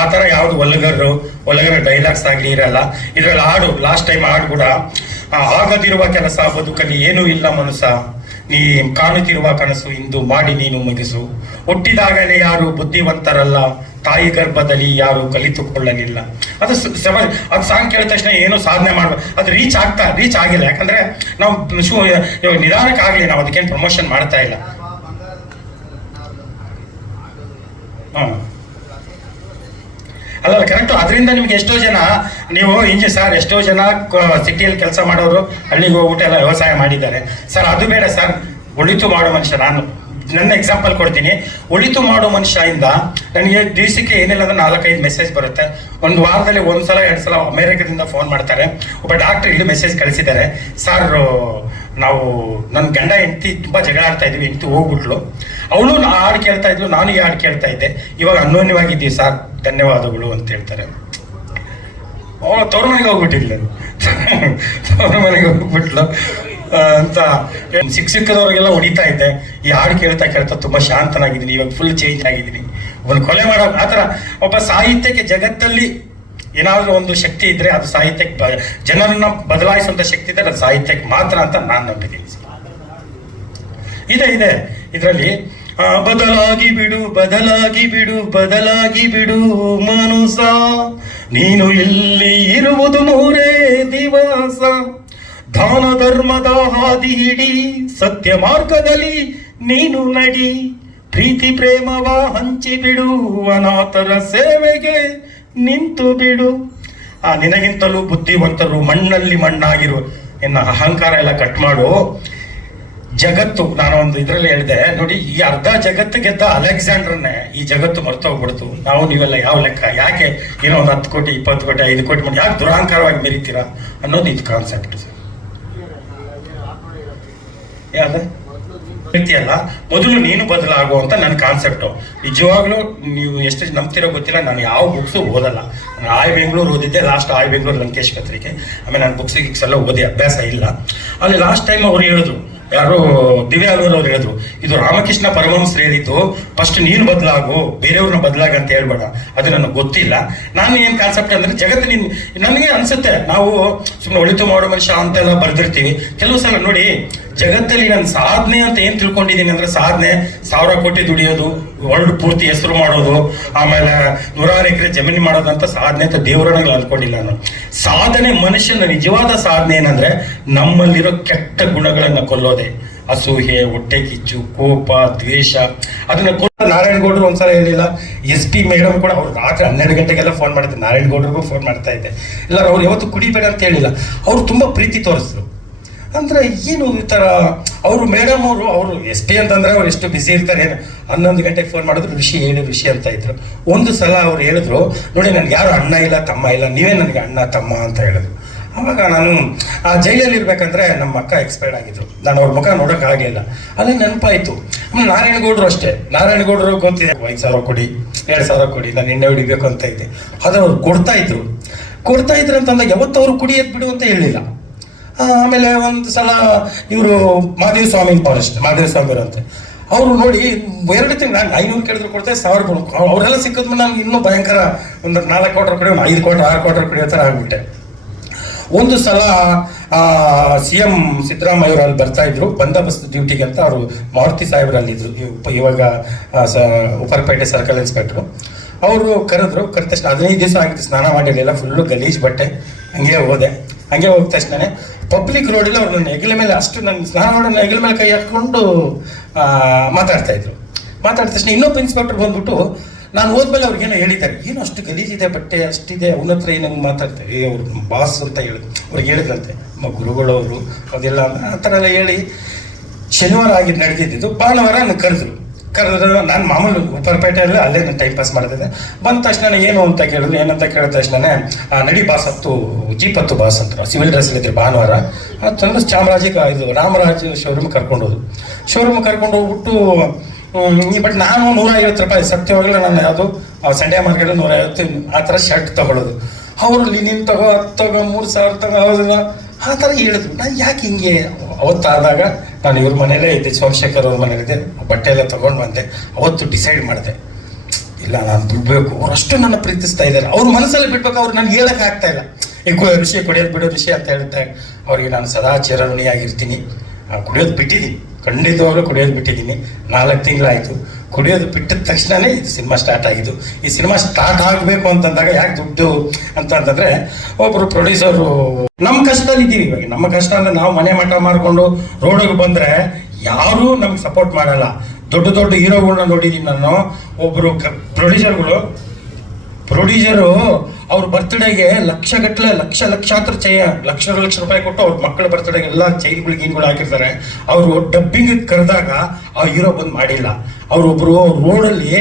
ಆ ಥರ ಯಾವುದು ಒಲಗರು, ಒಲಗರ ಡೈಲಾಗ್ಸ್ ಆಗಲಿ ಇರಲ್ಲ. ಇದರಲ್ಲಿ ಹಾಡು ಲಾಸ್ಟ್ ಟೈಮ್ ಹಾಡು ಕೂಡ ಆಗದಿರುವ ಕೆಲಸ, ಬದುಕಲ್ಲಿ ಏನೂ ಇಲ್ಲ ಮನುಷ್ಯ. ನೀ ಕಾಣುತ್ತಿರುವ ಕನಸು ಇಂದು ಮಾಡಿ ನೀನು ಮುಗಿಸು. ಹುಟ್ಟಿದಾಗಲೇ ಯಾರು ಬುದ್ಧಿವಂತರಲ್ಲ. ತಾಯಿ ಗರ್ಭದಲ್ಲಿ ಯಾರು ಕಲಿತುಕೊಳ್ಳಲಿಲ್ಲ. ಅದು ಸ- ಸಮ- ಅದು ಸಾಂಗ್ ಕೇಳಿದ ತಕ್ಷಣ ಏನು ಸಾಧನೆ ಮಾಡ್ಬೇಕು ಅದು ರೀಚ್ ಆಗ್ತಾ ರೀಚ್ ಆಗಿಲ್ಲ. ಯಾಕಂದ್ರೆ ನಾವು ಶೂ ನಿಧಾನಕ್ಕೆ ಆಗಲಿ ನಾವು ಅದಕ್ಕೇನು ಪ್ರಮೋಷನ್ ಮಾಡ್ತಾ ಇಲ್ಲ. ಹಾಂ ಅಲ್ಲ ಕರೆಕ್ಟು ಅದರಿಂದ ನಿಮ್ಗೆ ಎಷ್ಟೋ ಜನ, ನೀವು ಹಿಂಗೆ ಸರ್, ಎಷ್ಟೋ ಜನ ಸಿಟಿಯಲ್ಲಿ ಕೆಲಸ ಮಾಡೋರು ಹಳ್ಳಿಗೆ ಹೋಗ್ಬಿಟ್ಟು ಎಲ್ಲ ವ್ಯವಸಾಯ ಮಾಡಿದ್ದಾರೆ. ಸರ್, ಅದು ಬೇಡ ಸರ್. ಒಳಿತು ಮಾಡೋ ಮನುಷ್ಯ, ನಾನು ನನ್ನ ಎಕ್ಸಾಂಪಲ್ ಕೊಡ್ತೀನಿ. ಉಳಿತು ಮಾಡೋ ಮನುಷ್ಯಯಿಂದ ನನಗೆ ದಿವಸಕ್ಕೆ ಏನಿಲ್ಲ ಅಂದ್ರೆ ನಾಲ್ಕೈದು ಮೆಸೇಜ್ ಬರುತ್ತೆ. ಒಂದು ವಾರದಲ್ಲಿ ಒಂದು ಸಲ, ಎರಡು ಸಲ ಅಮೇರಿಕದಿಂದ ಫೋನ್ ಮಾಡ್ತಾರೆ. ಒಬ್ಬ ಡಾಕ್ಟರ್ ಇಲ್ಲಿ ಮೆಸೇಜ್ ಕಳಿಸಿದ್ದಾರೆ. ಸರ್ ನಾವು ನನ್ನ ಗಂಡ ಹೆಂಡತಿ ತುಂಬ ಜಗಳ ಆಡ್ತಾ ಇದ್ವಿ, ಹೆಂಡತಿ ಹೋಗ್ಬಿಟ್ಲು. ಅವಳು ಹಾಡು ಕೇಳ್ತಾ ಇದ್ಲು, ನಾನು ಈ ಹಾಡು ಕೇಳ್ತಾ ಇದ್ದೆ. ಇವಾಗ ಅನ್ಯೋನ್ಯವಾಗಿದ್ದೀವಿ ಸರ್ ಧನ್ಯವಾದಗಳು ಅಂತ ಹೇಳ್ತಾರೆ. ಅವಳು ತವ್ರ ಮನೆಗೆ ಹೋಗ್ಬಿಟ್ಟಿಲ್ಲ (laughs) ತವ್ರ ಮನೆಗೆ ಹೋಗ್ಬಿಟ್ಲು. ಅಂತ. ಸಿಕ್ ಸಿಕ್ಕದವ್ರಿಗೆಲ್ಲ ಹೊಡಿತಾ ಇದ್ದೆ. ಈ ಕೇಳ್ತಾ ಕೇಳ್ತಾ ತುಂಬಾ ಶಾಂತನಾಗಿದ್ದೀನಿ. ಇವಾಗ ಫುಲ್ ಚೇಂಜ್ ಆಗಿದ್ದೀನಿ. ಒಂದು ಕೊಲೆ ಮಾಡೋ ಆ ಒಬ್ಬ ಸಾಹಿತ್ಯಕ್ಕೆ ಜಗತ್ತಲ್ಲಿ ಏನಾದರೂ ಒಂದು ಶಕ್ತಿ ಇದ್ರೆ ಅದು ಸಾಹಿತ್ಯಕ್ಕೆ ಜನರನ್ನ ಬದಲಾಯಿಸುವಂಥ ಶಕ್ತಿ ಇದ್ರೆ ಅದು ಸಾಹಿತ್ಯಕ್ಕೆ ಮಾತ್ರ ಅಂತ ನಾನು ನಂಬಿದ್ದೀನಿ ಇದೆ ಇದೆ. ಇದರಲ್ಲಿ ಬದಲಾಗಿ ಬಿಡು ಬದಲಾಗಿ ಬಿಡು ಬದಲಾಗಿ ಬಿಡು ಮನುಸ. ನೀನು ಇಲ್ಲಿ ಇರುವುದು ಮೂರೇ ದಿವಸ. ದಾನ ಧರ್ಮದ ಹಾದಿ ಹಿಡಿ ಸತ್ಯ ಮಾರ್ಗದಲ್ಲಿ ನೀನು ನಡಿ. ಪ್ರೀತಿ ಪ್ರೇಮವ ಹಂಚಿ ಬಿಡು, ಅನಾಥರ ಸೇವೆಗೆ ನಿಂತು ಬಿಡು. ಆ ನಿನಗಿಂತಲೂ ಬುದ್ಧಿವಂತರು ಮಣ್ಣಲ್ಲಿ ಮಣ್ಣಾಗಿರು. ಎನ್ನ ಅಹಂಕಾರ ಎಲ್ಲ ಕಟ್ ಮಾಡು. ಜಗತ್ತು, ನಾನು ಒಂದು ಇದರಲ್ಲಿ ಹೇಳಿದೆ, ನೋಡಿ, ಈ ಅರ್ಧ ಜಗತ್ತು ಗೆದ್ದ ಅಲೆಕ್ಸಾಂಡರ್ನೇ ಈ ಜಗತ್ತು ಮರ್ತೋಗ್ಬಿಡ್ತು ನಾವು ನೀವೆಲ್ಲ ಯಾವ ಲೆಕ್ಕ, ಯಾಕೆ ಏನೋ ಒಂದು ಹತ್ತು ಕೋಟಿ, ಇಪ್ಪತ್ತು ಕೋಟಿ, ಐದು ಕೋಟಿ ಮಾಡಿ ಯಾಕೆ ದುರಹಂಕಾರವಾಗಿ ಮೆರಿತೀರಾ ಅನ್ನೋದು ಇದು ಕಾನ್ಸೆಪ್ಟ್ ರೀತಿಯಲ್ಲ ಮೊದಲು ನೀನು ಬದಲಾಗುವಂತ ನನ್ನ ಕಾನ್ಸೆಪ್ಟು ನಿಜವಾಗ್ಲೂ ನೀವು ಎಷ್ಟು ನಂಬ್ತಿರೋ ಗೊತ್ತಿಲ್ಲ, ನಾನು ಯಾವ ಬುಕ್ಸು ಓದಲ್ಲ. ನಾನು ಆಯ್ ಬೆಂಗಳೂರು ಓದಿದ್ದೆ ಲಾಸ್ಟ್ ಆಯ್ ಬೆಂಗಳೂರು ಲಂಕೇಶ್ ಪತ್ರಿಕೆ ಆಮೇಲೆ ನಾನು ಬುಕ್ಸ್ ಗಿಕ್ಸ್ ಎಲ್ಲ ಓದಿ ಅಭ್ಯಾಸ ಇಲ್ಲ. ಅಲ್ಲಿ ಲಾಸ್ಟ್ ಟೈಮ್ ಅವ್ರು ಹೇಳಿದ್ರು ಯಾರು ದಿವ್ಯಾಲೂರ್ ಅವ್ರು ಹೇಳಿದ್ರು, ಇದು ರಾಮಕೃಷ್ಣ ಪರಮಹಂಸರು ಹೇಳಿದ್ದು ಫಸ್ಟ್ ನೀನು ಬದಲಾಗು, ಬೇರೆಯವ್ರನ್ನ ಬದಲಾಗ ಅಂತ ಹೇಳ್ಬೇಡ. ಅದು ನನಗೆ ಗೊತ್ತಿಲ್ಲ. ನಾನು ಏನು ಕಾನ್ಸೆಪ್ಟ್ ಅಂದ್ರೆ ಜಗತ್ತು ನಿನ್ ನನಗೆ ಅನ್ಸುತ್ತೆ, ನಾವು ಸುಮ್ಮನೆ ಒಳಿತು ಮಾಡೋ ಮನುಷ್ಯ ಅಂತೆಲ್ಲ ಬರೆದಿರ್ತೀವಿ. ಕೆಲವು ಸಲ ನೋಡಿ, ಜಗತ್ತಲ್ಲಿ ನಾನು ಸಾಧನೆ ಅಂತ ಏನು ತಿಳ್ಕೊಂಡಿದ್ದೀನಿ ಅಂದ್ರೆ ಸಾಧನೆ, ಸಾವಿರ ಕೋಟಿ ದುಡಿಯೋದು ವರ್ಲ್ಡ್ ಪೂರ್ತಿ ಹೆಸರು ಮಾಡೋದು, ಆಮೇಲೆ ನೂರಾರು ಎಕರೆ ಜಮೀನು ಮಾಡೋದಂತ ಸಾಧನೆ ಅಂತ ದೇವರನ್ನ ಅನ್ಕೊಂಡಿಲ್ಲ ನಾನು. ಸಾಧನೆ ಮನುಷ್ಯನ ನಿಜವಾದ ಸಾಧನೆ ಏನಂದ್ರೆ ನಮ್ಮಲ್ಲಿರೋ ಕೆಟ್ಟ ಗುಣಗಳನ್ನು ಕೊಲ್ಲೋದೆ. ಅಸೂಹೆ ಹೊಟ್ಟೆ ಕಿಚ್ಚು, ಕೋಪ, ದ್ವೇಷ, ಅದನ್ನ ಕೊಲ್ಲ ನಾರಾಯಣಗೌಡರು ಒಂದ್ಸಲ ಹೇಳಿಲ್ಲ. ಎಸ್ ಪಿ ಮೇಡಮ್ ಕೂಡ ಅವ್ರು ರಾತ್ರಿ ಹನ್ನೆರಡು ಗಂಟೆಗೆಲ್ಲ ಫೋನ್ ಮಾಡಿದ್ದೆ ನಾರಾಯಣಗೌಡರಿಗೂ ಫೋನ್ ಮಾಡ್ತಾ ಇದ್ದೆ. ಇಲ್ಲ ಅವ್ರು ಯಾವತ್ತು ಕುಡಿಬೇಡ ಅಂತ ಹೇಳಿಲ್ಲ. ಅವ್ರು ತುಂಬಾ ಪ್ರೀತಿ ತೋರಿಸಿದ್ರು ಅಂದ್ರೆ ಏನು ಈ ಥರ ಅವರು ಮೇಡಮ್ ಅವರು ಅವರು ಎಸ್ ಪಿ ಅಂತಂದ್ರೆ ಅವ್ರು ಎಷ್ಟು ಬಿಸಿ ಇರ್ತಾರೆ, ಏನು ಹನ್ನೊಂದು ಗಂಟೆಗೆ ಫೋನ್ ಮಾಡಿದ್ರು ಋಷಿ ಹೇಳಿ ಋಷಿ ಅಂತ ಇದ್ರು. ಒಂದು ಸಲ ಅವ್ರು ಹೇಳಿದ್ರು, ನೋಡಿ, ನನಗೆ ಯಾರು ಅಣ್ಣ ಇಲ್ಲ, ತಮ್ಮ ಇಲ್ಲ, ನೀವೇ ನನಗೆ ಅಣ್ಣ, ತಮ್ಮ ಅಂತ ಹೇಳಿದ್ರು. ಅವಾಗ ನಾನು, ಆ ಜೈಲಲ್ಲಿ ಇರ್ಬೇಕಂದ್ರೆ ನಮ್ಮ ಅಕ್ಕ ಎಕ್ಸ್ಪೈರ್ಡ್ ಆಗಿದ್ರು. ನಾನು ಅವ್ರ ಮುಖ ನೋಡೋಕ್ಕಾಗಲಿಲ್ಲ ಅಲ್ಲಿ ನೆನಪಾಯ್ತು. ಆಮೇಲೆ ನಾರಾಯಣಗೌಡರು ಅಷ್ಟೇ. ನಾರಾಯಣಗೌಡರು ಗೊತ್ತಿದೆ ಐದು ಸಾವಿರ ಕೊಡಿ, ಎರಡು ಸಾವಿರ ಕೊಡಿ, ನಾನು ಎಣ್ಣೆ ಹೊಡಿಬೇಕು ಅಂತ ಇದ್ದೆ. ಆದರೆ ಅವ್ರು ಕೊಡ್ತಾ ಇದ್ರು. ಕೊಡ್ತಾ ಇದ್ರು ಅಂತಂದಾಗ ಯಾವತ್ತವ್ರು ಕುಡಿಯೋದ್ ಬಿಡು ಅಂತ ಹೇಳಿಲ್ಲ. ಆಮೇಲೆ ಒಂದು ಸಲ ಇವರು ಮಾದೇವ ಸ್ವಾಮಿ ಫಾರೆಸ್ಟ್ ಮಾದೇವ ಸ್ವಾಮಿ ಅಂತ. ಅವರು ನೋಡಿ ಎರಡು ತಿಂಗಳು ನಾನು ಐನೂರು ಕೇಳಿದ್ರು ಕೊಡ್ತೇವೆ ಸಾವಿರ ಕೊಡು ಅವರೆಲ್ಲ ಸಿಕ್ಕಿದ್ಮೇಲೆ ನಾನು ಇನ್ನೂ ಭಯಂಕರ ಒಂದು ನಾಲ್ಕು ಕ್ವಾರ್ಟರ್ ಕಡೆ, ಒಂದು ಐದು ಕ್ವಾರ್ಟರ್ ಆರು ಕ್ವಾರ್ಟರ್ ಕಡೆ ಥರ ಆಗಿಬಿಟ್ಟೆ. ಒಂದು ಸಲ ಸಿ ಎಂ ಸಿದ್ದರಾಮಯ್ಯ ಅಲ್ಲಿ ಬರ್ತಾ ಇದ್ರು, ಬಂದೋಬಸ್ತ್ ಡ್ಯೂಟಿಗೆ ಅಂತ ಅವರು ಮಾರುತಿ ಸಾಹೇಬ್ರಲ್ಲಿ ಇದ್ರು ಇವ್- ಇವಾಗ ಉಪ್ಪರಪೇಟೆ ಸರ್ಕಲ್ ಇನ್ಸ್ಪೆಕ್ಟ್ರು. ಅವರು ಕರೆದ್ರು, ಕರೆದ ತಕ್ಷಣ ಹದಿನೈದು ದಿವಸ ಆಗಿತ್ತು ಸ್ನಾನ ಮಾಡಿರಲಿಲ್ಲ ಫುಲ್ಲು ಗಲೀಜ್ ಬಟ್ಟೆ, ಹಂಗೆ ಹೋದೆ. ಹಂಗೆ ಹೋದ ತಕ್ಷಣ ಪಬ್ಲಿಕ್ ರೋಡಲ್ಲಿ ಅವ್ರು ನನ್ನ ಹೆಗಲ ಮೇಲೆ ಅಷ್ಟು ನನ್ನ ಸ್ನಾನ ಮಾಡೋ ಹೆಗಲ ಮೇಲೆ ಕೈ ಹಾಕ್ಕೊಂಡು ಮಾತಾಡ್ತಾ ಇದ್ರು. ಮಾತಾಡಿದ ತಕ್ಷಣ ಇನ್ನೊಬ್ಬ ಇನ್ಸ್ಪೆಕ್ಟರ್ ಬಂದ್ಬಿಟ್ಟು, ನಾನು ಹೋದ್ಮೇಲೆ ಅವ್ರಿಗೇನೋ ಹೇಳಿದ್ದಾರೆ. ಏನು ಅಷ್ಟು ಗಲೀಜಿದೆ, ಬಟ್ಟೆ ಅಷ್ಟಿದೆ, ಅವನ ಹತ್ರ ಏನೋ ಮಾತಾಡ್ತಾರೆ ಏ, ಅವ್ರು ಬಾಸ್ ಅಂತ ಹೇಳಿದ್ರು. ಅವ್ರಿಗೆ ಹೇಳಿದ್ರಂತೆ, ನಮ್ಮ ಗುರುಗಳವರು ಅದೆಲ್ಲ ಆ ಥರ ಎಲ್ಲ ಹೇಳಿ ಶನಿವಾರ ಆಗಿ ನಡೆದಿದ್ದು ಭಾನುವಾರ ನನಗೆ ಕರೆದ್ರು. ಕರೆದ್ರು ನಾನು ಮಾಮೂಲು ಉಪ್ಪರಪೇಟೆಯಲ್ಲಿ ಅಲ್ಲೇ ನಾನು ಟೈಮ್ ಪಾಸ್ ಮಾಡ್ತಿದ್ದೆ ಬಂದ ತಕ್ಷಣ ಏನು ಅಂತ ಕೇಳಿದ್ರು, ಏನಂತ ಕೇಳಿದ ತಕ್ಷಣ ನಡಿ ಬಾಸ್ ಹತ್ತು ಜೀಪ್ ಹತ್ತು ಬಾಸ್ ಅಂತ ಸಿವಿಲ್ ಡ್ರೆಸ್ ಇದ್ರು ಭಾನುವಾರ. ತಂದು ಚಾಮರಾಜಿಗೆ ಇದು ರಾಮರಾಜ್ ಶೋರೂಮ್ ಕರ್ಕೊಂಡು ಹೋದ್ರು. ಶೋರೂಮ್ ಕರ್ಕೊಂಡು ಹೋಗ್ಬಿಟ್ಟು ಬಟ್ ನಾನು ನೂರ ಐವತ್ತು ರೂಪಾಯಿ, ಸತ್ಯವಾಗಲೂ ನಾನು ಯಾವುದು ಸಂಡೇ ನೂರ ಐವತ್ತು ಆ ಥರ ಶರ್ಟ್ ತಗೊಳ್ಳೋದು. ಅವರು ಲಿನಿನ್ ತಗೋ, ಹತ್ತು ತಗೋ, ಮೂರು ಸಾವಿರ ತಗೋ ಹೌದಲ್ಲ ಆ ಥರ ಹೇಳಿದ್ರು. ನಾನು ಯಾಕೆ ಹಿಂಗೆ ಅವತ್ತಾದಾಗ ನಾನು ಇವ್ರ ಮನೇಲೇ ಇದ್ದೆ, ಸೋಮಶೇಖರ್ ಅವ್ರ ಮನೇಲಿದ್ದೆ ಬಟ್ಟೆ ಎಲ್ಲ ತೊಗೊಂಡು ಬಂದೆ. ಅವತ್ತು ಡಿಸೈಡ್ ಮಾಡಿದೆ. ಇಲ್ಲ, ನಾನು ಬಿಡಬೇಕು ಅವರಷ್ಟು ನನ್ನ ಪ್ರೀತಿಸ್ತಾ ಇದ್ದಾರೆ. ಅವ್ರ ಮನಸ್ಸಲ್ಲಿ ಬಿಡ್ಬೇಕು, ಅವ್ರು ನನಗೆ ಹೇಳಕ್ಕೆ ಆಗ್ತಾ ಇಲ್ಲ. ಈಗ ಋಷಿ ಕುಡಿಯೋದು ಬಿಡೋ ಋಷಿ ಅಂತ ಹೇಳ್ತಾರೆ. ಅವರಿಗೆ ನಾನು ಸದಾ ಚಿರಋಣಿಯಾಗಿರ್ತೀನಿ. ಕುಡಿಯೋದು ಬಿಟ್ಟಿದ್ದೀನಿ. ಖಂಡಿತವಾಗ್ಲೂ ಕುಡಿಯೋದು ಬಿಟ್ಟಿದ್ದೀನಿ. ನಾಲ್ಕು ತಿಂಗಳಾಯಿತು. ಕುಡಿಯೋದು ಬಿಟ್ಟಿದ ತಕ್ಷಣನೇ ಇದು ಸಿನಿಮಾ ಸ್ಟಾರ್ಟ್ ಆಗಿದ್ದು. ಈ ಸಿನಿಮಾ ಸ್ಟಾರ್ಟ್ ಆಗಬೇಕು ಅಂತಂದಾಗ ಯಾಕೆ ದುಡ್ಡು ಅಂತ ಅಂತಂದ್ರೆ ಒಬ್ಬರು ಪ್ರೊಡ್ಯೂಸರು ನಮ್ಮ ಕಷ್ಟದಲ್ಲಿ ಇದ್ದೀವಿ ಇವಾಗ. ನಮ್ಮ ಕಷ್ಟ ಅಂದ್ರೆ ನಾವು ಮನೆ ಮಠ ಮಾಡಿಕೊಂಡು ರೋಡಿಗೆ ಬಂದ್ರೆ ಯಾರೂ ನಮ್ಗೆ ಸಪೋರ್ಟ್ ಮಾಡಲ್ಲ. ದೊಡ್ಡ ದೊಡ್ಡ ಹೀರೋಗಳನ್ನ ನೋಡಿದ್ದೀನಿ ನಾನು. ಒಬ್ಬರು ಪ್ರೊಡ್ಯೂಸರ್ಗಳು ಪ್ರೊಡ್ಯೂಸರು ಅವ್ರ ಬರ್ತ್ಡೇಗೆ ಲಕ್ಷ ಗಟ್ಟಲೆ ಲಕ್ಷ ಲಕ್ಷಾಂತರ ಚೈ, ಲಕ್ಷ ಲಕ್ಷ ರೂಪಾಯಿ ಕೊಟ್ಟು ಅವ್ರ ಮಕ್ಕಳ ಬರ್ತ್ಡೇಗೆ ಎಲ್ಲ ಚೈನ್ಗಳು ಗೀನ್ಗಳು ಹಾಕಿರ್ತಾರೆ. ಅವರು ಡಬ್ಬಿಂಗ್ ಕರೆದಾಗ ಆ ಹೀರೋ ಬಂದು ಮಾಡಿಲ್ಲ. ಅವರೊಬ್ಬರು ರೋಡಲ್ಲಿ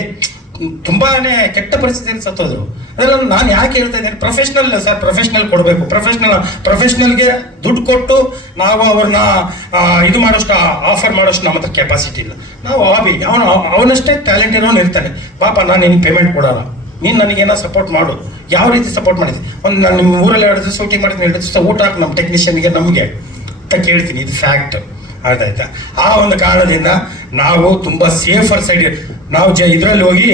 ತುಂಬಾನೇ ಕೆಟ್ಟ ಪರಿಸ್ಥಿತಿಯಲ್ಲಿ ಸತ್ತೋದ್ರು ಅದೆಲ್ಲ ನಾನು ಯಾಕೆ ಹೇಳ್ತಾ ಇದ್ದೀನಿ ಪ್ರೊಫೆಷ್ನಲ್ ಸರ್ ಪ್ರೊಫೆಷ್ನಲ್ ಕೊಡಬೇಕು. ಪ್ರೊಫೆಷ್ನಲ್ ಪ್ರೊಫೆಷ್ನಲ್ಗೆ ದುಡ್ಡು ಕೊಟ್ಟು ನಾವು ಅವ್ರನ್ನ ಇದು ಮಾಡೋಷ್ಟು ಆಫರ್ ಮಾಡೋಷ್ಟು ನಮ್ಮ ಹತ್ರ ಕೆಪಾಸಿಟಿ ಇಲ್ಲ. ನಾವು ಹಾಬಿ ಅವನು ಅವನಷ್ಟೇ ಟ್ಯಾಲೆಂಟ್ ಇರೋನು ಇರ್ತಾನೆ. ಪಾಪ ನಾನು ನಿನ್ಗೆ ಪೇಮೆಂಟ್ ಕೊಡೋಲ್ಲ. ನೀನು ನನಗೇನೋ ಸಪೋರ್ಟ್ ಮಾಡು. ಯಾವ ರೀತಿ ಸಪೋರ್ಟ್ ಮಾಡಿದ್ವಿ ಒಂದು ನಾನು ನಿಮ್ಮ ಊರಲ್ಲಿ ಎರಡು ದಿವಸ ಶೂಟಿಂಗ್ ಮಾಡಿದ್ದೀನಿ ಎರಡು ದಿವಸ ಊಟ ಹಾಕಿ ನಮ್ಮ ಟೆಕ್ನಿಷಿಯನ್ಗೆ ನಮಗೆ. ಅಂತ ಕೇಳ್ತೀನಿ, ಇದು ಫ್ಯಾಕ್ಟ್ ಆಯ್ತಾಯ್ತಾ ಆ ಒಂದು ಕಾರಣದಿಂದ ನಾವು ತುಂಬ ಸೇಫರ್ ಸೈಡ್ ನಾವು ಜ ಇದರಲ್ಲಿ ಹೋಗಿ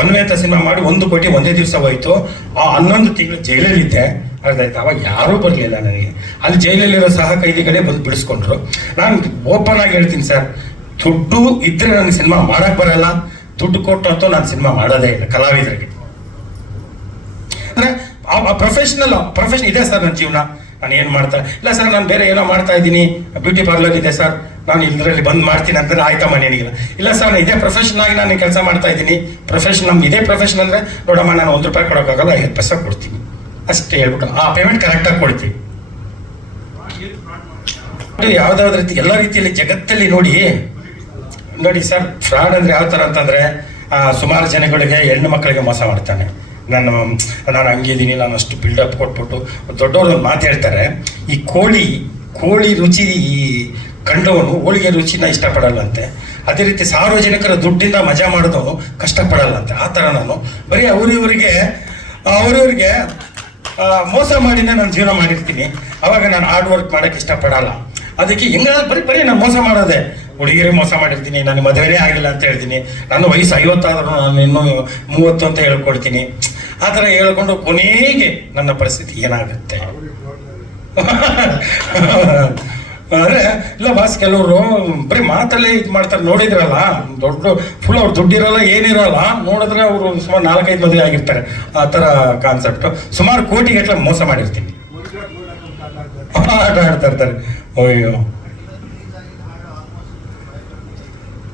ಒನ್ ವೇ ಅಂತ ಸಿನಿಮಾ ಮಾಡಿ ಒಂದು ಕೋಟಿ ಒಂದೇ ದಿವಸ ಹೋಯಿತು. ಆ ಹನ್ನೊಂದು ತಿಂಗಳು ಜೈಲಲ್ಲಿದ್ದೆ ಅರ್ಧಾಯ್ತು ಅವಾಗ ಯಾರೂ ಬರಲಿಲ್ಲ ನನಗೆ. ಅಲ್ಲಿ ಜೈಲಲ್ಲಿರೋ ಸಹ ಕೈದಿಗಳೇ ಬಂದು ಬಿಡಿಸ್ಕೊಂಡ್ರು. ನಾನು ಓಪನ್ ಆಗಿ ಹೇಳ್ತೀನಿ ಸರ್. ದುಡ್ಡು ಇದ್ರೆ ನನಗೆ ಸಿನಿಮಾ ಮಾಡಕ್ ಬರಲ್ಲ. ದುಡ್ಡು ಕೊಟ್ಟು ಅಂತೂ ನಾನು ಸಿನಿಮಾ ಮಾಡೋದೇ ಇಲ್ಲ, ಕಲಾವಿದರಿಗೆ. ಅಂದ್ರೆ ಪ್ರೊಫೆಷನಲ್ ಪ್ರೊಫೆಷನ್ ಇದೆ ಸರ್ ನನ್ನ ಜೀವನ. ನಾನು ಏನು ಮಾಡ್ತಾ ಇಲ್ಲ ಸರ್, ನಾನು ಬೇರೆ ಏನೋ ಮಾಡ್ತಾ ಇದ್ದೀನಿ. ಬ್ಯೂಟಿ ಪಾರ್ಲರ್ ಇದೆ ಸರ್. ನಾನು ಇದರಲ್ಲಿ ಬಂದ್ ಮಾಡ್ತೀನಿ ಅಂತ ಆಯ್ತಮ್ಮ ನಿನಗಿಲ್ಲ ಇಲ್ಲ ಸರ್, ನಾನು ಇದೇ ಪ್ರೊಫೆಷನ್ ಆಗಿ ನಾನು ಕೆಲಸ ಮಾಡ್ತಾ ಇದ್ದೀನಿ. ಪ್ರೊಫೆಷನ್ ನಮ್ಗೆ ಇದೇ ಪ್ರೊಫೆಷನ್ ಅಂದ್ರೆ, ನೋಡಮ್ಮ, ನಾನು ಒಂದು ರೂಪಾಯಿ ಕೊಡೋಕ್ಕಾಗಲ್ಲ, ಐವತ್ತು ಪೈಸೆ ಕೊಡ್ತೀನಿ. ಅಷ್ಟೇ ಹೇಳ್ಬಿಟ್ಟು, ಆ ಪೇಮೆಂಟ್ ಕರೆಕ್ಟಾಗಿ ಕೊಡ್ತೀವಿ ಯಾವ್ದಾವ್ದು ರೀತಿ ಎಲ್ಲ ರೀತಿಯಲ್ಲಿ ಜಗತ್ತಲ್ಲಿ ನೋಡಿ ನೋಡಿ ಸರ್ ಫ್ರಾಡ್ ಅಂದ್ರೆ ಯಾವ ಥರ ಅಂತಂದ್ರೆ ಸುಮಾರು ಜನಗಳಿಗೆ ಹೆಣ್ಣು ಮಕ್ಕಳಿಗೆ ಮೋಸ ಮಾಡ್ತಾನೆ. ನಾನು ನಾನು ಹಂಗಿದ್ದೀನಿ, ನಾನು ಅಷ್ಟು ಬಿಲ್ಡಪ್ ಕೊಟ್ಬಿಟ್ಟು ದೊಡ್ಡವರು ಮಾತಾಡ್ತಾರೆ ಈ ಕೋಳಿ ಕೋಳಿ ರುಚಿ ಈ ಕಂಡವನು ಹೋಳಿಗೆ ರುಚಿನ ಇಷ್ಟಪಡಲ್ಲಂತೆ. ಅದೇ ರೀತಿ ಸಾರ್ವಜನಿಕರ ದುಡ್ಡಿಂದ ಮಜಾ ಮಾಡಿದವನು ಕಷ್ಟಪಡಲ್ಲಂತೆ. ಆ ಥರ ನಾನು ಬರೀ ಅವರಿವರಿಗೆ ಅವರಿವರಿಗೆ ಮೋಸ ಮಾಡಿನೇ ನಾನು ಜೀವನ ಮಾಡಿರ್ತೀನಿ. ಅವಾಗ ನಾನು ಹಾರ್ಡ್ ವರ್ಕ್ ಮಾಡೋಕ್ಕೆ ಇಷ್ಟಪಡಲ್ಲ. ಅದಕ್ಕೆ ಹೆಂಗಾದ್ರೂ ಬರೀ ಬರೀ ನಾನು ಮೋಸ ಮಾಡೋದೆ. ಹುಡುಗಿರಿಗೆ ಮೋಸ ಮಾಡಿರ್ತೀನಿ ನಾನು ಮದುವೆನೇ ಆಗಿಲ್ಲ ಅಂತ ಹೇಳ್ತೀನಿ. ನನ್ನ ವಯಸ್ಸು ಐವತ್ತಾದ್ರೂ ನಾನು ಇನ್ನೂ ಮೂವತ್ತು ಅಂತ ಹೇಳ್ಕೊಡ್ತೀನಿ. ಆ ಥರ ಹೇಳ್ಕೊಂಡು ಕೊನೆಗೆ ನನ್ನ ಪರಿಸ್ಥಿತಿ ಏನಾಗುತ್ತೆ? ಅಂದರೆ ಇಲ್ಲ ಬಾಸ್ ಕೆಲವರು ಬರೀ ಮಾತಲ್ಲೇ ಇದು ಮಾಡ್ತಾರೆ ನೋಡಿದ್ರಲ್ಲ? ದೊಡ್ಡ ಫುಲ್ ಅವ್ರು ದುಡ್ಡಿರಲ್ಲ ಏನಿರಲ್ಲ? ನೋಡಿದ್ರೆ ಅವರು ಸುಮಾರು ನಾಲ್ಕೈದು ಮದುವೆ ಆಗಿರ್ತಾರೆ. ಆ ಥರ ಕಾನ್ಸೆಪ್ಟ್ ಸುಮಾರು ಕೋಟಿಗಟ್ಟಲೆ ಮೋಸ ಮಾಡಿರ್ತೀನಿ. ಆಟ ಆಡ್ತಾ ಇರ್ತಾರೆ ಅಯ್ಯೋ ಆ,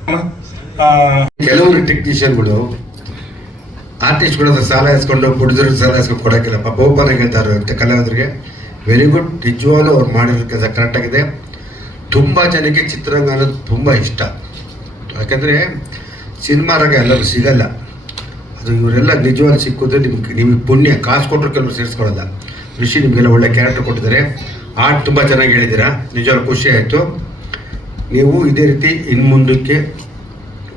ಕೆಲವರು ಟೆಕ್ನಿಷಿಯನ್ಗಳು ಆರ್ಟಿಸ್ಟ್ಗಳ ಸಾಲ ಇಸ್ಕೊಂಡು ಪ್ರೊಡ್ಯೂಸರ್ ಸಾಲ ಇಸ್ಕೊಂಡು ಕೊಡೋಕ್ಕಿಲ್ಲ ಪಾಪ ಓಪನ್ ಆಗಿ ಹೇಳ್ತಾರೆ ಕಲಾವಿದರಿಗೆ. ವೆರಿ ಗುಡ್ ನಿಜವಾಗ್ಲೂ ಅವ್ರು ಮಾಡಿರೋ ಕೆಲಸ ಕರೆಕ್ಟಾಗಿದೆ ತುಂಬ ಜನಕ್ಕೆ ಚಿತ್ರರಂಗ ಅನ್ನೋದು ತುಂಬ ಇಷ್ಟ. ಯಾಕಂದ್ರೆ ಸಿನಿಮಾ ರಂಗ ಎಲ್ಲರೂ ಸಿಗಲ್ಲ. ಅದು ಇವರೆಲ್ಲ ನಿಜವಾಗಿ ಸಿಕ್ಕಿದ್ರೆ ನಿಮ್ಗೆ, ನಿಮಗೆ ಪುಣ್ಯ. ಕಾಸು ಕೊಟ್ಟರು ಕೆಲವರು ಸೇರಿಸ್ಕೊಳ್ಳಲ್ಲ ಋಷಿ ನಿಮಗೆಲ್ಲ ಒಳ್ಳೆ ಕ್ಯಾರೆಕ್ಟರ್ ಕೊಟ್ಟಿದ್ದಾರೆ. ಆರ್ಟ್ ತುಂಬ ಚೆನ್ನಾಗಿ ಹೇಳಿದ್ದೀರಾ. ನಿಜವಾಗ್ಲೂ ಖುಷಿ ಆಯಿತು. ನೀವು ಇದೇ ರೀತಿ ಇನ್ನು ಮುಂದಕ್ಕೆ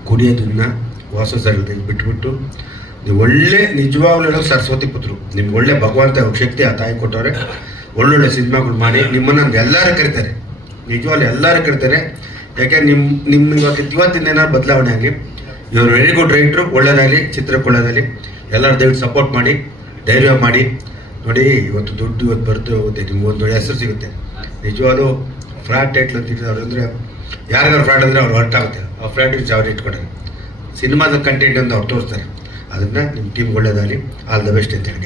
ಕುಡಿಯೋದನ್ನ ವಾಸಸರದಲ್ಲಿ ಬಿಟ್ಬಿಟ್ಟು ನೀವು ಒಳ್ಳೆ ನಿಜವಾಗ್ಲೂ ಹೇಳೋ ಸರಸ್ವತಿ ಪುತ್ರರು ನಿಮ್ಗೆ ಒಳ್ಳೆ ಭಗವಂತ ಶಕ್ತಿ ಆ ತಾಯಿ ಕೊಟ್ಟವ್ರೆ. ಒಳ್ಳೊಳ್ಳೆ ಸಿನಿಮಾಗಳು ಮಾಡಿ ನಿಮ್ಮನ್ನು ಎಲ್ಲರೂ ಕರೀತಾರೆ. ನಿಜವಾಗ್ಲೂ ಎಲ್ಲರೂ ಕರೀತಾರೆ. ಯಾಕೆ ನಿಮ್ಮ ನಿಮ್ಮ ಇವಾಗ ಇವತ್ತಿನ ಏನಾದ್ರು ಬದಲಾವಣೆ ಆಗಲಿ, ಇವರು ವೆರಿ ಗುಡ್ ರೈಟ್ರು ಒಳ್ಳೆಯದಾಗಲಿ ಚಿತ್ರಕೊಳ್ಳೋದಾಗಲಿ ಎಲ್ಲರೂ ದಯವಿಟ್ಟು ಸಪೋರ್ಟ್ ಮಾಡಿ, ಧೈರ್ಯ ಮಾಡಿ. ನೋಡಿ, ಇವತ್ತು ದುಡ್ಡು ಇವತ್ತು ಬರ್ತು ಹೋಗುತ್ತೆ ನಿಮ್ಗೆ ಒಂದು ಒಳ್ಳೆ ಹೆಸರು ಸಿಗುತ್ತೆ. ನಿಜವಾಗ್ಲೂ ಫ್ರಾಡ್ ಟೈಟ್ಲ್ ಅಂತ ಅಂದರೆ ಯಾರಿಗಾರು ಫ್ರಾಡ್ ಅಂದರೆ ಅವ್ರು ಹೊರಟಾಗುತ್ತೆ ಆಗುತ್ತೆ. ಆ ಫ್ರಾಡ್ ಅವ್ರು ಇಟ್ಕೊಂಡ್ರೆ ಸಿನಿಮಾದ ಕಂಟೆಂಟ್ ಅಂತ ಅವ್ರು ತೋರಿಸ್ತಾರೆ. ಅದನ್ನು ನಿಮ್ಮ ಟೀಮ್ ಒಳ್ಳೇದಾಗಲಿ ಆಲ್ ದ ಬೆಸ್ಟ್ ಅಂತ ಹೇಳಿ